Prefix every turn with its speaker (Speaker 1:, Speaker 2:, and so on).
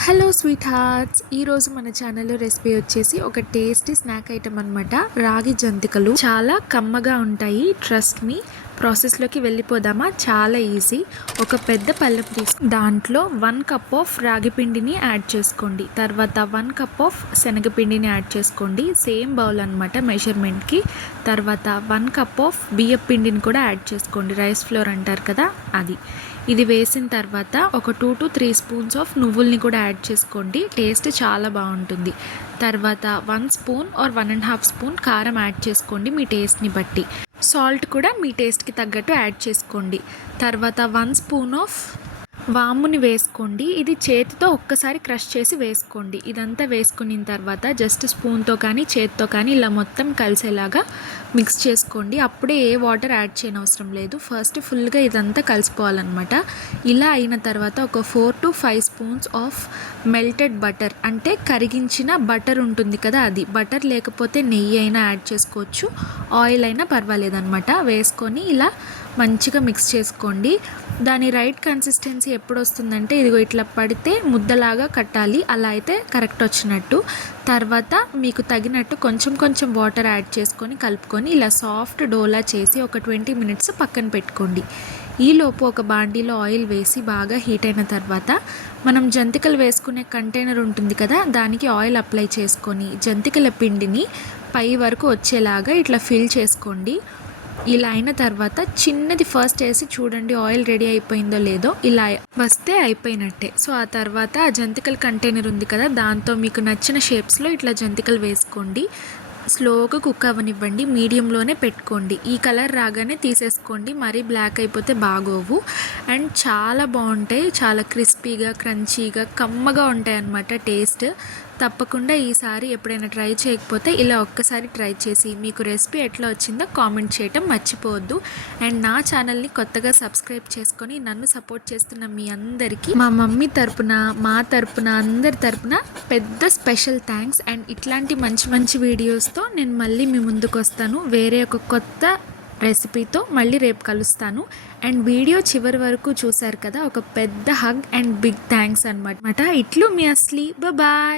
Speaker 1: Hello sweet hearts ఈరోజు మన ఛానల్లో రెసిపీ వచ్చేసి ఒక టేస్టీ స్నాక్ ఐటమ్ అనమాట రాగి జంతికలు. చాలా కమ్మగా ఉంటాయి. ట్రస్ట్ మీ ప్రాసెస్లోకి వెళ్ళిపోదామా? చాలా ఈజీ. ఒక పెద్ద పళ్ళెం తీసుకు దాంట్లో వన్ కప్ ఆఫ్ రాగి పిండిని యాడ్ చేసుకోండి. తర్వాత వన్ కప్ ఆఫ్ శనగపిండిని యాడ్ చేసుకోండి. సేమ్ బౌల్ అనమాట మెజర్మెంట్కి. తర్వాత వన్ కప్ ఆఫ్ బియ్య పిండిని కూడా యాడ్ చేసుకోండి. రైస్ ఫ్లోర్ అంటారు కదా అది. ఇది వేసిన తర్వాత ఒక two to three spoons of నువ్వుల్ని కూడా యాడ్ చేసుకోండి. టేస్ట్ చాలా బాగుంటుంది. తర్వాత one spoon or one and half spoon కారం యాడ్ చేసుకోండి మీ టేస్ట్ని బట్టి. సాల్ట్ కూడా మీ టేస్ట్కి తగ్గట్టు యాడ్ చేసుకోండి. తర్వాత వన్ స్పూన్ ఆఫ్ వాముని వేసుకోండి. ఇది చేతితో ఒక్కసారి క్రష్ చేసి వేసుకోండి. ఇదంతా వేసుకున్న తర్వాత జస్ట్ స్పూన్తో కానీ చేతితో కానీ ఇలా మొత్తం కలిసేలాగా మిక్స్ చేసుకోండి. అప్పుడే ఏ వాటర్ యాడ్ చేయనవసరం లేదు. ఫస్ట్ ఫుల్గా ఇదంతా కలిసిపోవాలన్నమాట. ఇలా అయిన తర్వాత ఒక four to five spoons of melted butter అంటే కరిగించిన బటర్ ఉంటుంది కదా అది. బటర్ లేకపోతే నెయ్యి అయినా యాడ్ చేసుకోవచ్చు. ఆయిల్ అయినా పర్వాలేదన్నమాట. వేసుకొని ఇలా మంచిగా మిక్స్ చేసుకోండి. దాని రైట్ కన్సిస్టెన్సీ ఎప్పుడు వస్తుందంటే ఇదిగో ఇట్లా పడితే ముద్దలాగా కట్టాలి. అలా అయితే కరెక్ట్ వచ్చినట్టు. తర్వాత మీకు తగినట్టు కొంచెం కొంచెం వాటర్ యాడ్ చేసుకొని కలుపుకొని ఇలా సాఫ్ట్ డోలా చేసి ఒక ట్వంటీ మినిట్స్ పక్కన పెట్టుకోండి. ఈలోపు ఒక బాండీలో ఆయిల్ వేసి బాగా హీట్ అయిన తర్వాత మనం జంతికలు వేసుకునే కంటైనర్ ఉంటుంది కదా దానికి ఆయిల్ అప్లై చేసుకొని జంతికల పిండిని పై వరకు వచ్చేలాగా ఇట్లా ఫిల్ చేసుకోండి. ఇలా అయిన తర్వాత చిన్నది ఫస్ట్ వేసి చూడండి ఆయిల్ రెడీ అయిపోయిందో లేదో. ఇలా వస్తే అయిపోయినట్టే. సో ఆ తర్వాత ఆ జంతికల కంటైనర్ ఉంది కదా దాంతో మీకు నచ్చిన షేప్స్లో ఇట్లా జంతికలు వేసుకోండి. స్లోగా కుక్ అవ్వనివ్వండి మీడియంలోనే పెట్టుకోండి. ఈ కలర్ రాగానే తీసేసుకోండి మరీ బ్లాక్ అయిపోతే బాగోవు. అండ్ చాలా బాగుంటాయి చాలా క్రిస్పీగా క్రంచీగా కమ్మగా ఉంటాయి అన్నమాట టేస్ట్ తప్పకుండా ఈసారి ఎప్పుడైనా ట్రై చేయకపోతే ఇలా ఒక్కసారి ట్రై చేసి మీకు రెసిపీ ఎట్లా వచ్చిందో కామెంట్ చేయటం మర్చిపోవద్దు. అండ్ నా ఛానల్ని కొత్తగా సబ్స్క్రైబ్ చేసుకొని నన్ను సపోర్ట్ చేస్తున్న మీ అందరికీ మా మమ్మీ తరపున మా తరపున అందరి తరపున పెద్ద స్పెషల్ థ్యాంక్స్. అండ్ ఇట్లాంటి మంచి మంచి వీడియోస్తో నేను మళ్ళీ మీ ముందుకు వస్తాను. వేరే ఒక కొత్త రెసిపీతో మళ్ళీ రేపు కలుస్తాను. అండ్ వీడియో చివరి వరకు చూసారు కదా ఒక పెద్ద హగ్ అండ్ బిగ్ థ్యాంక్స్ అనమాట ఇట్లు మీ అస్లీ. బాయ్.